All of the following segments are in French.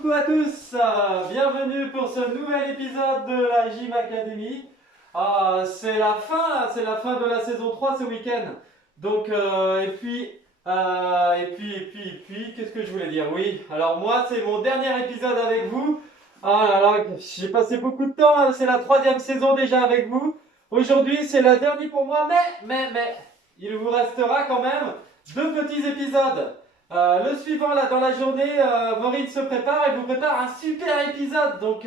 Coucou à tous, bienvenue pour ce nouvel épisode de la Gym Academy. C'est la fin de la saison 3 ce week-end. Donc, qu'est-ce que je voulais dire? Oui, alors moi c'est mon dernier épisode avec vous. Ah là là, j'ai passé beaucoup de temps, hein, c'est la troisième saison déjà avec vous. Aujourd'hui c'est la dernière pour moi, mais, il vous restera quand même deux petits épisodes. Le suivant là dans la journée, Maureen se prépare et vous prépare un super épisode. Donc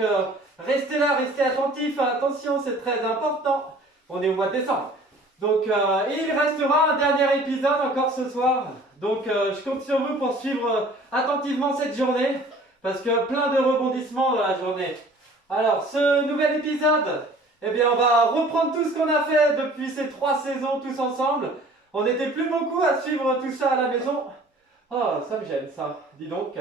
restez là, restez attentifs, attention, c'est très important. On est au mois de décembre. Donc et il restera un dernier épisode encore ce soir. Donc je compte sur vous pour suivre attentivement cette journée parce que plein de rebondissements dans la journée. Alors ce nouvel épisode, eh bien on va reprendre tout ce qu'on a fait depuis ces 3 saisons tous ensemble. On n'était plus beaucoup à suivre tout ça à la maison. Oh, ça me gêne, ça. Dis donc.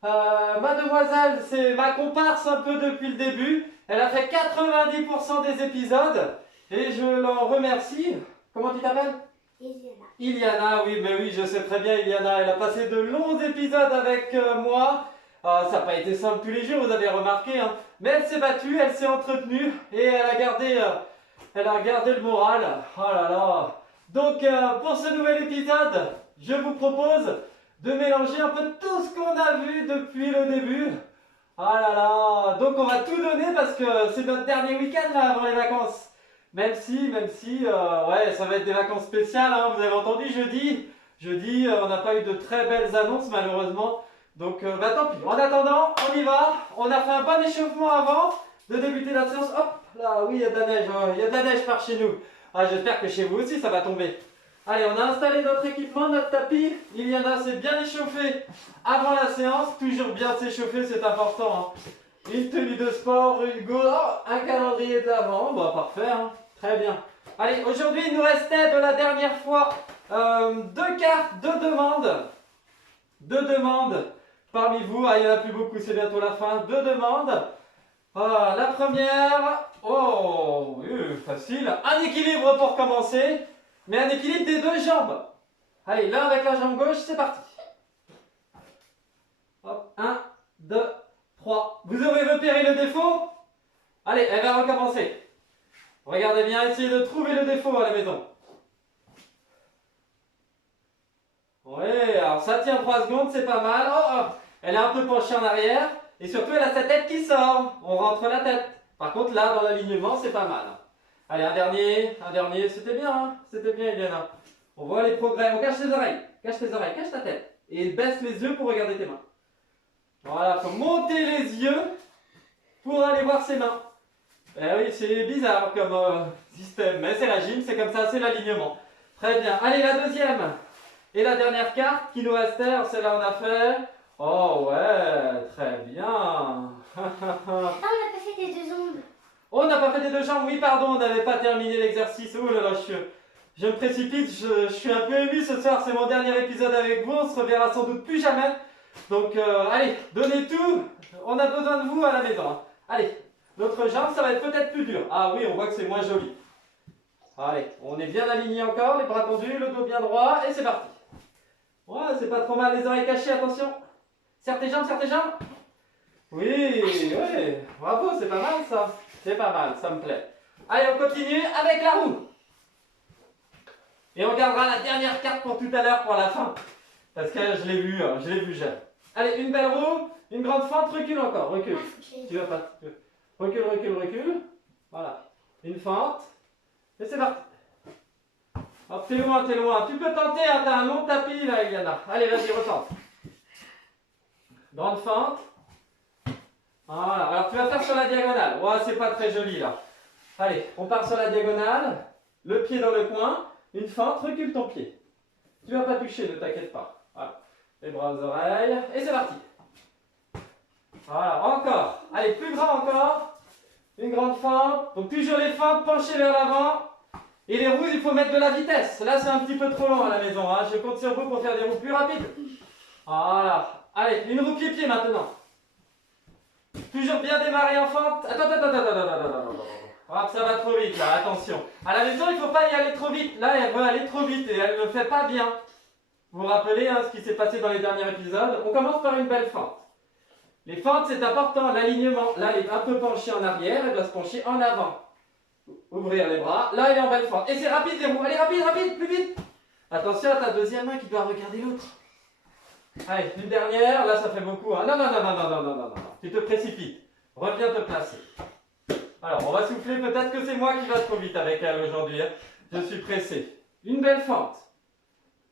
Mademoiselle, c'est ma comparse un peu depuis le début. Elle a fait 90% des épisodes. Et je l'en remercie. Comment tu t'appelles? Iliana. Iliana, oui, mais oui, je sais très bien, Iliana. Elle a passé de longs épisodes avec moi. Ça n'a pas été simple tous les jours, vous avez remarqué. Hein. Mais elle s'est battue, elle s'est entretenue. Et elle a gardé le moral. Oh là là. Donc, pour ce nouvel épisode, je vous propose de mélanger un peu tout ce qu'on a vu depuis le début. Ah là là, donc on va tout donner parce que c'est notre dernier week-end là avant les vacances. Même si, ouais, ça va être des vacances spéciales, hein, vous avez entendu jeudi, on n'a pas eu de très belles annonces malheureusement. Donc tant pis, en attendant, on y va. On a fait un bon échauffement avant de débuter la séance. Hop, là, oui, il y a de la neige, il y a de la neige par chez nous. Ah, j'espère que chez vous aussi ça va tomber. Allez, on a installé notre équipement, notre tapis. Iliana s'est bien échauffée avant la séance. Toujours bien s'échauffer, c'est important. Hein. Une tenue de sport, une gourde, un calendrier de l'avant. Bah, parfait, hein. Très bien. Allez, aujourd'hui, il nous restait de la dernière fois deux cartes, deux demandes. Deux demandes parmi vous. Ah, il n'y en a plus beaucoup, c'est bientôt la fin. Deux demandes. La première, facile. Un équilibre pour commencer. Mais un équilibre des deux jambes. Allez, l'un avec la jambe gauche, c'est parti. Hop, 1, 2, 3. Vous aurez repéré le défaut? Allez, elle va recommencer. Regardez bien, essayez de trouver le défaut à la maison. Oui, alors ça tient 3 secondes, c'est pas mal. Elle est un peu penchée en arrière. Et surtout, elle a sa tête qui sort. On rentre la tête. Par contre, là, dans l'alignement, c'est pas mal. Allez, un dernier, c'était bien, Iliana. On voit les progrès, on cache tes oreilles, cache ta tête. Et baisse les yeux pour regarder tes mains. Voilà, il faut monter les yeux pour aller voir ses mains. Eh oui, c'est bizarre comme système, mais c'est la gym, c'est comme ça, c'est l'alignement. Très bien, allez, la deuxième. Et la dernière carte qui nous restait, celle-là on a fait. Oh ouais, très bien. On n'a pas fait des deux jambes. On n'a pas fait des deux jambes, oui pardon, on n'avait pas terminé l'exercice. Oh là là, je me précipite, je suis un peu ému ce soir, c'est mon dernier épisode avec vous, on se reverra sans doute plus jamais. Donc allez, donnez tout, on a besoin de vous à la maison. Hein. Allez, notre jambe, ça va être peut-être plus dur. Ah oui, on voit que c'est moins joli. Allez, on est bien aligné encore, les bras tendus, le dos bien droit, et c'est parti. Ouais, c'est pas trop mal, les oreilles cachées, attention. Serre tes jambes, serre tes jambes. Oui, bravo, c'est pas mal ça. C'est pas mal, ça me plaît. Allez, on continue avec la roue. Et on gardera la dernière carte pour tout à l'heure, pour la fin. Parce que je l'ai vu jeune. Allez, une belle roue, une grande fente, recule encore, recule. Tu veux pas. Recule. Voilà. Une fente. Et c'est parti. Hop, t'es loin. Tu peux tenter, hein, t'as un long tapis là, Iliana. Allez, vas-y, retente. Grande fente. Voilà, alors tu vas faire sur la diagonale. Ouais, c'est pas très joli là. Allez, on part sur la diagonale. Le pied dans le coin. Une fente, recule ton pied. Tu vas pas toucher, ne t'inquiète pas. Voilà. Les bras aux oreilles. Et c'est parti. Voilà, encore. Allez, plus grand encore. Une grande fente. Donc toujours les fentes penchées vers l'avant. Et les roues, il faut mettre de la vitesse. Là, c'est un petit peu trop long à la maison. Hein. Je compte sur vous pour faire des roues plus rapides. Voilà. Allez, une roue pied-pied maintenant. Toujours bien démarrer en fente. Attends. Hop, ça va trop vite là, attention. À la maison, il ne faut pas y aller trop vite. Là, elle veut aller trop vite et elle ne le fait pas bien. Vous vous rappelez hein, ce qui s'est passé dans les derniers épisodes. On commence par une belle fente. Les fentes, c'est important, l'alignement. Là, elle est un peu penchée en arrière, elle doit se pencher en avant. Ouvrir les bras. Là, elle est en belle fente. Et c'est rapide, les roues. Allez, rapide, rapide, plus vite. Attention à ta deuxième main qui doit regarder l'autre. Allez, une dernière. Là, ça fait beaucoup. Hein. Non, non, non, non, non, non, non, non, non. Tu te précipites. Reviens te placer. Alors, on va souffler. Peut-être que c'est moi qui va trop vite avec elle aujourd'hui. Hein. Je suis pressé. Une belle fente.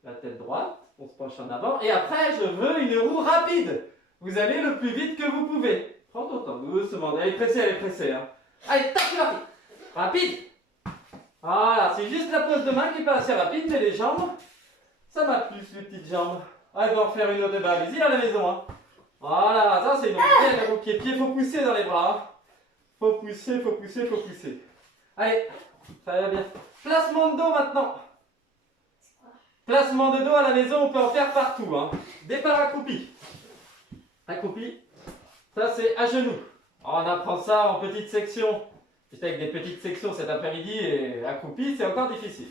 La tête droite. On se penche en avant. Et après, je veux une roue rapide. Vous allez le plus vite que vous pouvez. Prends ton temps, doucement. Elle est pressée, elle est pressée. Hein. Allez, tape, c'est parti. Rapide. Voilà, c'est juste la pose de main qui est pas assez rapide, mais les jambes, ça m'a plu, les petites jambes. Allez, on va en faire une autre de allez-y à la maison. Hein. Voilà, ça c'est une belle roue pied. Pied, faut pousser dans les bras. Hein. Faut pousser, faut pousser, faut pousser. Allez, ça va bien. Placement de dos maintenant. Placement de dos à la maison, on peut en faire partout. Hein. Départ accroupi. Accroupi. Ça c'est à genoux. On apprend ça en petite section. J'étais avec des petites sections cet après-midi et accroupi, c'est encore difficile.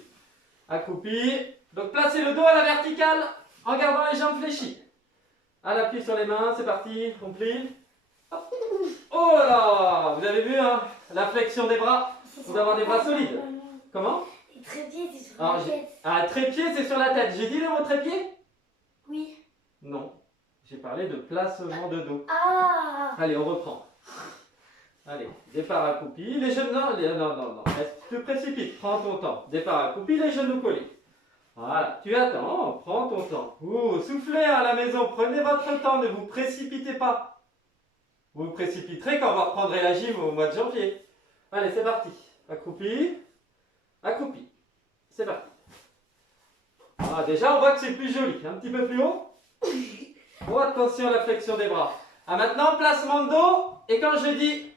Accroupi. Donc placez le dos à la verticale en gardant les jambes fléchies. À l'appui sur les mains, c'est parti, on plie. Hop. Oh là là, vous avez vu hein, la flexion des bras. Vous avoir des bras solides. Comment? Les trépieds, c'est sur la tête. Ah, trépied, c'est sur la tête. J'ai dit le mot trépied? Oui. Non. J'ai parlé de placement de dos. Ah. Allez, on reprend. Allez, départ accroupi, les genoux, non, non, non, non, tu te précipites, prends ton temps. Départ accroupi, les genoux collés. Voilà, tu attends, prends ton temps. Soufflez à la maison, prenez votre temps, ne vous précipitez pas. Vous vous précipiterez quand vous reprendrez la gym au mois de janvier. Allez, c'est parti. Accroupi, accroupi. C'est parti. Ah, déjà, on voit que c'est plus joli. Un petit peu plus haut. Oh, attention à la flexion des bras. Ah, maintenant, placement de dos. Et quand je dis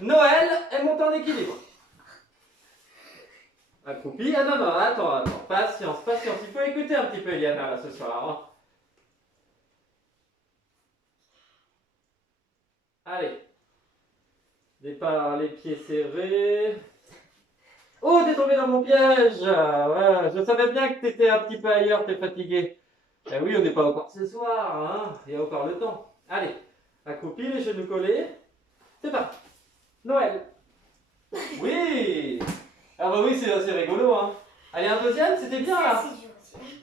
Noël, elle monte en équilibre. Accroupi. Ah non, non, attends. Patience, patience. Il faut écouter un petit peu Eliana là ce soir. Hein. Allez. Départ, les pieds serrés. Oh, t'es tombé dans mon piège. Ouais, je savais bien que t'étais un petit peu ailleurs, t'es fatigué. Eh oui, on n'est pas encore ce soir. Hein. Il y a encore le temps. Allez. Accroupi, les genoux collés. C'est parti. Noël. Oui. Ah bah oui, c'est assez rigolo. Hein. Allez, un deuxième, c'était bien là.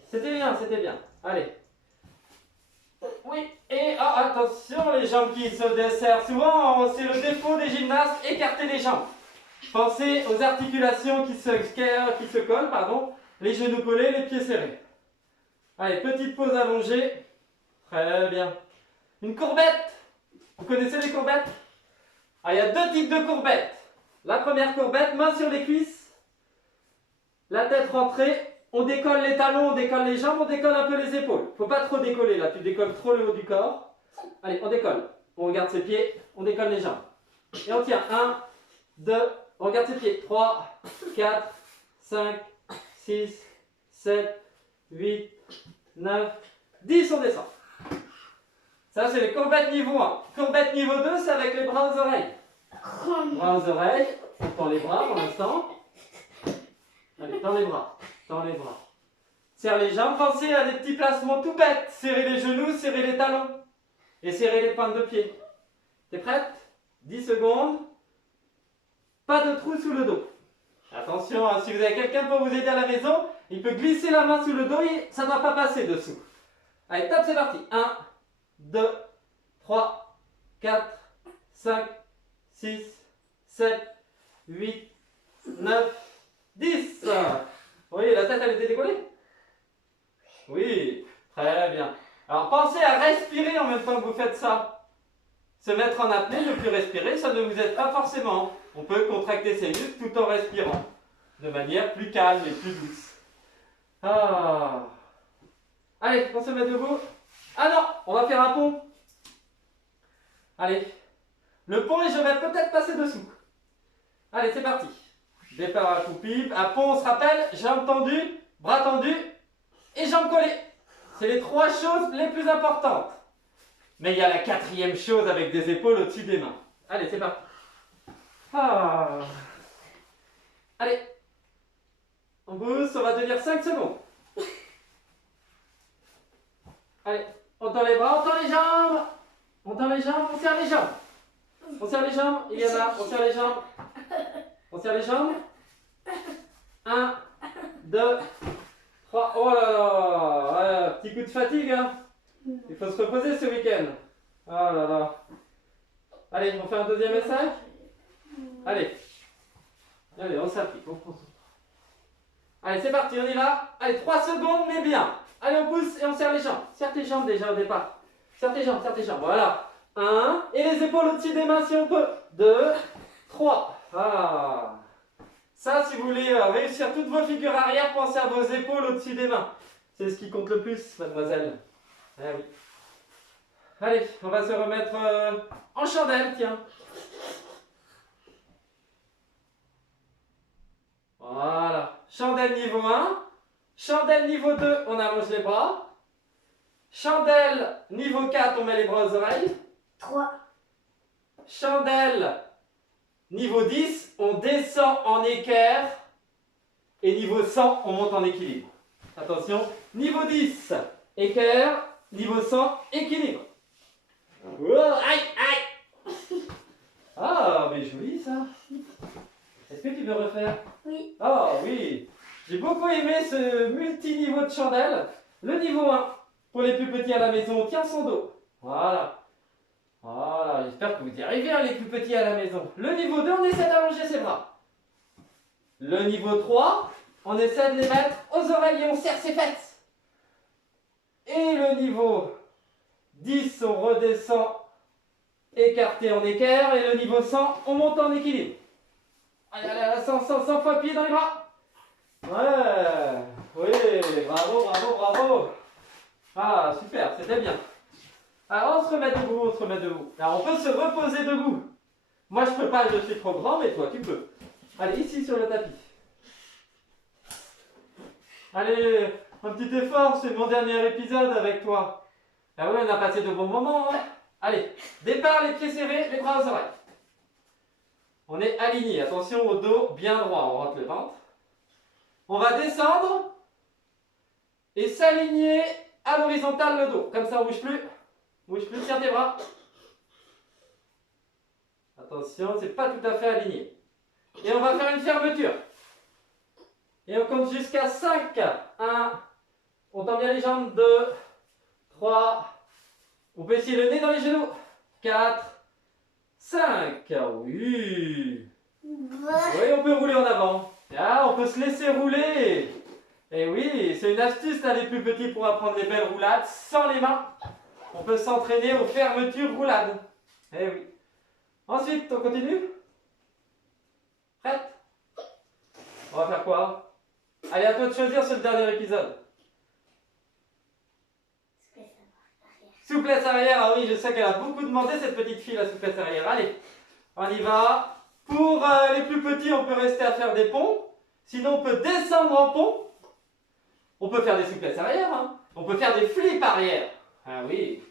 C'était bien, c'était bien. Allez. Oui, et oh, attention, les jambes qui se desserrent. Souvent, c'est le défaut des gymnastes, écarter les jambes. Pensez aux articulations qui se collent, pardon. Les genoux collés, les pieds serrés. Allez, petite pause allongée. Très bien. Une courbette. Vous connaissez les courbettes? Ah, il y a deux types de courbettes. La première courbette, main sur les cuisses. La tête rentrée. On décolle les talons, on décolle les jambes, on décolle un peu les épaules. Faut pas trop décoller là, tu décolles trop le haut du corps. Allez, on décolle. On regarde ses pieds, on décolle les jambes. Et on tient. 1, 2, on regarde ses pieds. 3, 4, 5, 6, 7, 8, 9, 10, on descend. Ça, c'est les courbettes niveau 1. Courbette niveau 2, c'est avec les bras aux oreilles. Bras aux oreilles, on tend les bras pour l'instant. Allez, tends les bras. Tends les bras. Serre les jambes, pensez à des petits placements tout bêtes. Serrez les genoux, serrez les talons. Et serrez les pointes de pied. T'es prête? 10 secondes. Pas de trou sous le dos. Attention, hein, si vous avez quelqu'un pour vous aider à la maison, il peut glisser la main sous le dos et ça ne va pas passer dessous. Allez, top, c'est parti. 1, 2, 3, 4, 5, 6, 7, 8, 9, 10. Vous voyez, la tête, elle était décollée? Oui, très bien. Alors, pensez à respirer en même temps que vous faites ça. Se mettre en apnée, ne plus respirer, ça ne vous aide pas forcément. On peut contracter ses muscles tout en respirant. De manière plus calme et plus douce. Ah. Allez, on se met debout. Ah non, on va faire un pont. Allez. Le pont et je vais peut-être passer dessous. Allez, c'est parti. Départ accroupi. À pont, on se rappelle, jambes tendues, bras tendus et jambes collées. C'est les 3 choses les plus importantes. Mais il y a la 4e chose avec des épaules au-dessus des mains. Allez, c'est parti. Ah. Allez. On booste, on va tenir 5 secondes. Allez, on tend les bras, on tend les jambes. On tend les jambes, on serre les jambes. On serre les jambes, Iliana, on serre les jambes. On serre les jambes. 1, 2, 3. Oh là là, ouais, petit coup de fatigue, hein. Il faut se reposer ce week-end. Oh là là. Allez, on fait un deuxième essai. Allez. Allez, on s'applique, on prend son temps. Allez, c'est parti, on y va. Allez, 3 secondes, mais bien. Allez, on pousse et on serre les jambes. Serre tes jambes déjà au départ. Serre tes jambes, voilà. 1, et les épaules au-dessus des mains si on peut. 2, 3. Ah. Ça, si vous voulez réussir toutes vos figures arrière, pensez à vos épaules au-dessus des mains. C'est ce qui compte le plus, mademoiselle. Ah oui. Allez, on va se remettre en chandelle, tiens. Voilà. Chandelle niveau 1. Chandelle niveau 2, on allonge les bras. Chandelle niveau 4, on met les bras aux oreilles. 3. Chandelle niveau 10, on descend en équerre. Et niveau 100, on monte en équilibre. Attention, niveau 10, équerre. Niveau 100, équilibre. Oh, aïe, aïe. Ah, mais joli ça. Est-ce que tu veux refaire? Oui. Ah oui. J'ai beaucoup aimé ce multi-niveau de chandelle. Le niveau 1, pour les plus petits à la maison, on tient son dos. Voilà. Voilà, j'espère que vous y arrivez, hein, les plus petits à la maison. Le niveau 2, on essaie d'allonger ses bras. Le niveau 3, on essaie de les mettre aux oreilles et on serre ses fesses. Et le niveau 10, on redescend écarté en équerre. Et le niveau 100, on monte en équilibre. Allez, allez, 100 fois pied dans les bras. Ouais, oui, bravo, bravo, bravo. Ah, super, c'était bien. Alors, on se remet debout, on se remet debout. Alors, on peut se reposer debout. Moi, je peux pas, je suis trop grand, mais toi, tu peux. Allez, ici, sur le tapis. Allez, un petit effort, c'est mon dernier épisode avec toi. Ah oui, on a passé de bons moments, hein. Allez, départ, les pieds serrés, les bras aux oreilles. On est aligné, attention au dos bien droit, on rentre le ventre. On va descendre et s'aligner à l'horizontale le dos. Comme ça, on bouge plus, tiens tes bras. Attention, c'est pas tout à fait aligné. Et on va faire une fermeture. Et on compte jusqu'à 5. 1, on tend bien les jambes. 2, 3, on peut essayer le nez dans les genoux. 4, 5, oui. Oui, on peut rouler en avant. Ah, on peut se laisser rouler. Et oui, c'est une astuce, là, les plus petits, pour apprendre les belles roulades sans les mains. On peut s'entraîner aux fermetures roulades. Eh oui. Ensuite, on continue. Prête? On va faire quoi? Allez, à toi de choisir sur le dernier épisode. Souplesse arrière, ah oui, je sais qu'elle a beaucoup demandé, cette petite fille, la souplesse arrière. Allez, on y va. Pour les plus petits, on peut rester à faire des ponts. Sinon, on peut descendre en pont. On peut faire des souplesses arrière. Hein. On peut faire des flips arrière. Ah oui.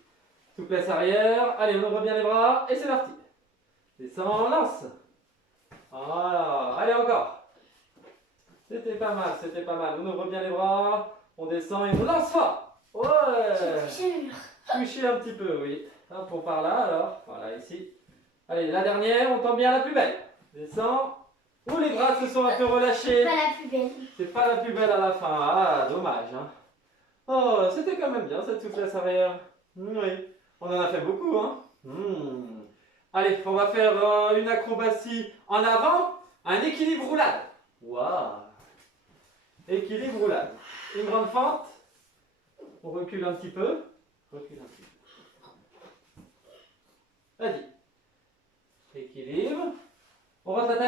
Souplesse arrière. Allez, on ouvre bien les bras. Et c'est parti. Descend, on lance. Voilà. Allez, encore. C'était pas mal, c'était pas mal. On ouvre bien les bras. On descend et on lance fort. Ouais. Toucher un petit peu, oui. Hop, on part là, alors. Voilà, ici. Allez, la dernière, on tend bien la plus belle. Descend. Ouh, les bras se sont un peu relâchés. Pas la plus belle. C'est pas la plus belle à la fin. Ah, dommage. Hein. Oh, c'était quand même bien cette souplesse arrière. Oui, on en a fait beaucoup. Hein. Allez, on va faire une acrobatie en avant. Un équilibre roulade. Waouh. Équilibre roulade. Une grande fente. On recule un petit peu. Recule un petit peu. Vas-y. Équilibre. On rentre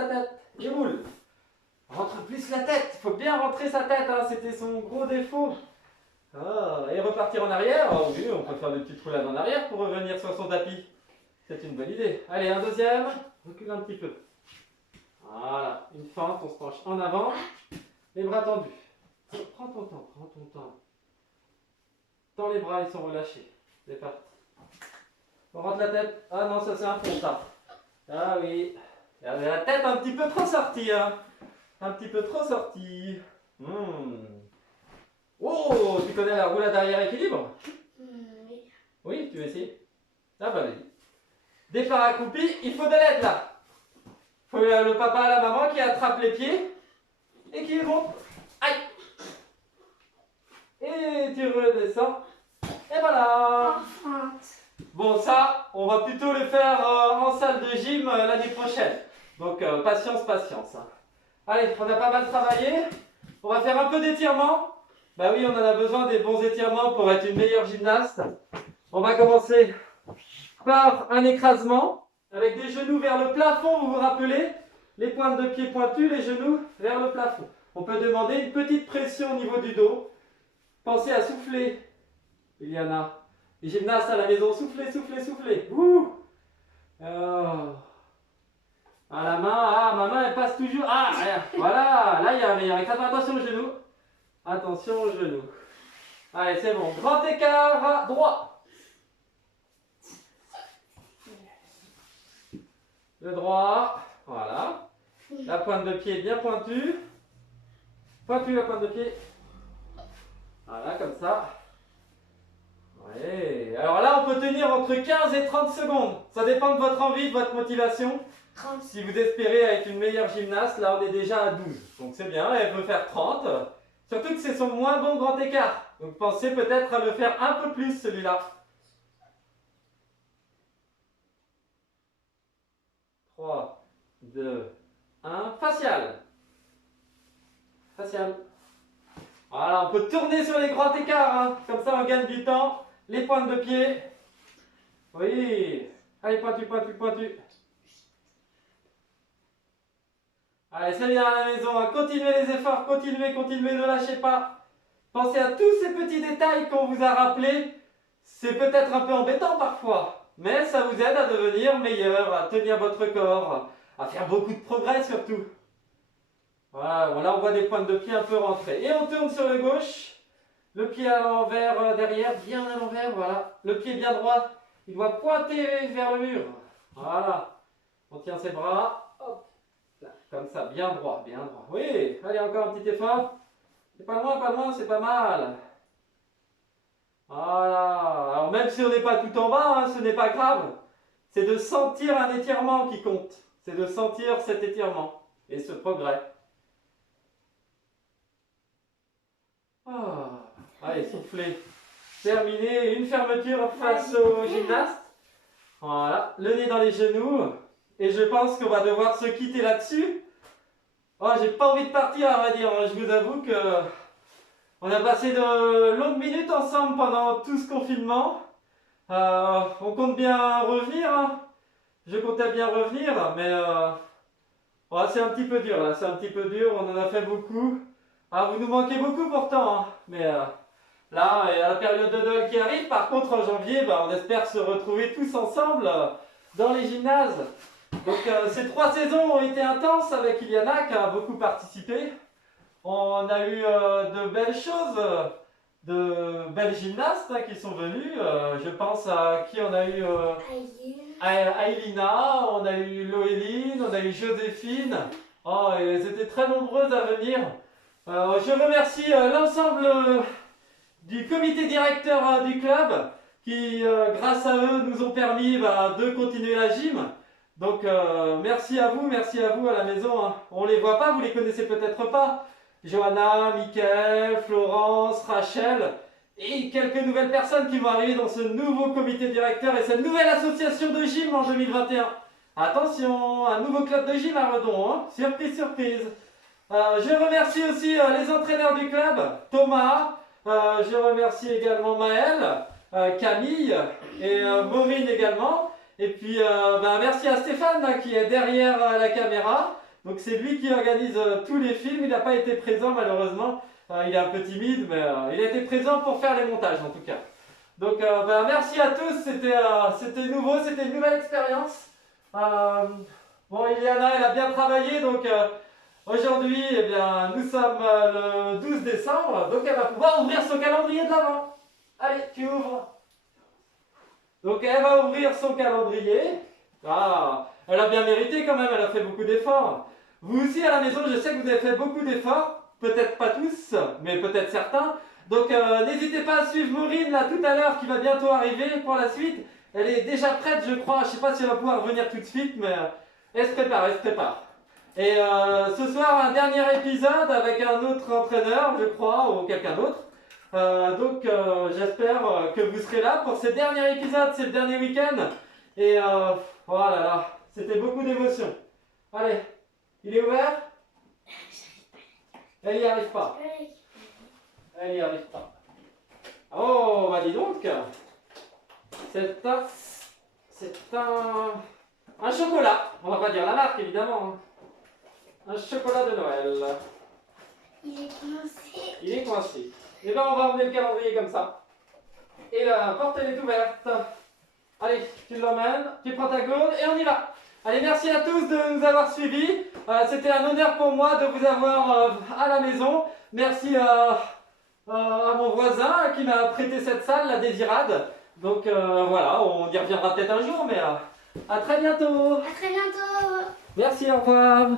la tête et roule. Rentre plus la tête, il faut bien rentrer sa tête, hein. C'était son gros défaut. Ah, et repartir en arrière, oh oui, on peut faire des petites roulades en arrière pour revenir sur son tapis. C'est une bonne idée. Allez, un deuxième, recule un petit peu. Voilà, une fente, on se penche en avant, les bras tendus. Prends ton temps, prends ton temps. Tends les bras, ils sont relâchés. C'est parti. On rentre la tête. Ah non, ça c'est un fond, ça. Ah oui. Il y avait la tête un petit peu trop sortie. Hein. Un petit peu trop sortie. Oh, tu connais la roulade arrière équilibre? Oui. Oui, tu veux essayer? Ah bah vas-y. Départ accroupi, il faut de l'aide là. Il faut le papa et la maman qui attrapent les pieds et qui montent. Aïe. Et tu redescends. Et voilà. Enfin. Bon, ça, on va plutôt le faire en salle de gym l'année prochaine. Donc, patience, patience. Hein. Allez, on a pas mal travaillé. On va faire un peu d'étirement. Bah oui, on en a besoin des bons étirements pour être une meilleure gymnaste. On va commencer par un écrasement avec des genoux vers le plafond, vous vous rappelez? Les pointes de pied pointues, les genoux vers le plafond. On peut demander une petite pression au niveau du dos. Pensez à souffler. Il y en a. Les gymnastes à la maison, soufflez, soufflez, soufflez. Ouh. Oh. À la main, ah, ma main elle passe toujours. Ah, voilà, là il y a un meilleur écrasement. Attention aux genoux. Attention aux genoux. Allez, c'est bon. Grand écart droit. Le droit, voilà. La pointe de pied bien pointue. Pointue la pointe de pied. Voilà, comme ça. Ouais. Alors là, on peut tenir entre 15 et 30 secondes. Ça dépend de votre envie, de votre motivation. 30. Si vous espérez être une meilleure gymnaste, là on est déjà à 12. Donc c'est bien, elle peut faire 30. Surtout que c'est son moins bon grand écart. Donc pensez peut-être à le faire un peu plus celui-là. 3, 2, 1. Facial. Facial. Voilà, on peut tourner sur les grands écarts. Hein. Comme ça on gagne du temps. Les pointes de pied. Oui. Allez, pointu, pointu, pointu. Allez, c'est bien à la maison. Hein. Continuez les efforts. Continuez, continuez, ne lâchez pas. Pensez à tous ces petits détails qu'on vous a rappelés. C'est peut-être un peu embêtant parfois. Mais ça vous aide à devenir meilleur, à tenir votre corps, à faire beaucoup de progrès surtout. Voilà, bon, là on voit des pointes de pied un peu rentrées. Et on tourne sur le gauche. Le pied à l'envers derrière, bien à l'envers, voilà. Le pied bien droit, il doit pointer vers le mur. Voilà. On tient ses bras. Hop. Là, comme ça, bien droit, bien droit. Oui, allez, encore un petit effort. C'est pas loin, c'est pas mal. Voilà. Alors même si on n'est pas tout en bas, hein, ce n'est pas grave. C'est de sentir un étirement qui compte. C'est de sentir cet étirement et ce progrès. Oh. Allez, soufflez. Terminé. Une fermeture face au gymnaste. Voilà. Le nez dans les genoux. Et je pense qu'on va devoir se quitter là-dessus. Oh, j'ai pas envie de partir, à vrai dire. Je vous avoue que on a passé de longues minutes ensemble pendant tout ce confinement. On compte bien revenir. Hein. Je comptais bien revenir, mais ouais, c'est un petit peu dur là. C'est un petit peu dur. On en a fait beaucoup. Ah, vous nous manquez beaucoup pourtant. Hein. Mais là, il y a la période de Noël qui arrive. Par contre, en janvier, on espère se retrouver tous ensemble dans les gymnases. Donc, ces 3 saisons ont été intenses avec Iliana qui a beaucoup participé. On a eu de belles choses, de belles gymnastes qui sont venues. Je pense à qui on a eu Ailina, on a eu Loéline, on a eu Joséphine. Oh, et elles étaient très nombreuses à venir. Je remercie l'ensemble du comité directeur du club qui, grâce à eux, nous ont permis de continuer la gym. Donc, merci à vous à la maison. Hein. On ne les voit pas, vous les connaissez peut-être pas. Johanna, Mickaël, Florence, Rachel et quelques nouvelles personnes qui vont arriver dans ce nouveau comité directeur et cette nouvelle association de gym en 2021. Attention, un nouveau club de gym à Redon, hein. Surprise, surprise. Je remercie aussi les entraîneurs du club, Thomas, je remercie également Maëlle, Camille et Maureen également. Et puis merci à Stéphane là, qui est derrière la caméra. Donc c'est lui qui organise tous les films. Il n'a pas été présent malheureusement. Il est un peu timide, mais il a été présent pour faire les montages en tout cas. Donc merci à tous. C'était nouveau, c'était une nouvelle expérience. Bon, Iliana, elle a bien travaillé. Donc aujourd'hui, eh bien, nous sommes le 12 décembre. Donc elle va pouvoir ouvrir son calendrier de l'Avent. Allez, tu ouvres. Donc elle va ouvrir son calendrier. Ah, elle a bien mérité quand même, elle a fait beaucoup d'efforts. Vous aussi à la maison, je sais que vous avez fait beaucoup d'efforts. Peut-être pas tous, mais peut-être certains. Donc n'hésitez pas à suivre Maureen là tout à l'heure qui va bientôt arriver pour la suite. Elle est déjà prête, je crois. Je sais pas si elle va pouvoir venir tout de suite, mais elle se prépare, elle se prépare. Et ce soir, un dernier épisode avec un autre entraîneur, je crois, ou quelqu'un d'autre. Donc j'espère que vous serez là pour ce dernier épisode, c'est le dernier week-end. Et oh là là, c'était beaucoup d'émotions. Allez, il est ouvert? Elle n'y arrive pas. Elle n'y arrive pas. Oh, bah dis donc. C'est un chocolat. On va pas dire la marque évidemment. Un chocolat de Noël. Il est coincé. Il est coincé. Et bien on va emmener le calendrier comme ça. Et la porte elle est ouverte. Allez, tu l'emmènes, tu prends ta gourde et on y va. Allez, merci à tous de nous avoir suivis. C'était un honneur pour moi de vous avoir à la maison. Merci à mon voisin qui m'a prêté cette salle, la Désirade. Donc voilà, on y reviendra peut-être un jour, mais à très bientôt. À très bientôt. Merci, au revoir.